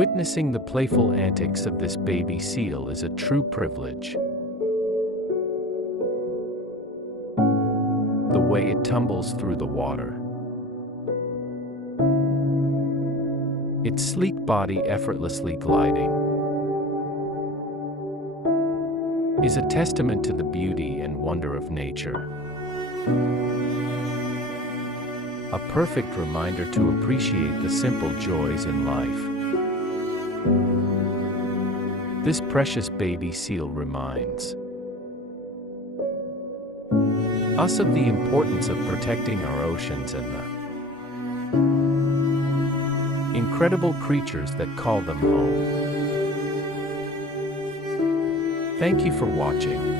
Witnessing the playful antics of this baby seal is a true privilege. The way it tumbles through the water, its sleek body effortlessly gliding, is a testament to the beauty and wonder of nature. A perfect reminder to appreciate the simple joys in life. This precious baby seal reminds us of the importance of protecting our oceans and the incredible creatures that call them home. Thank you for watching.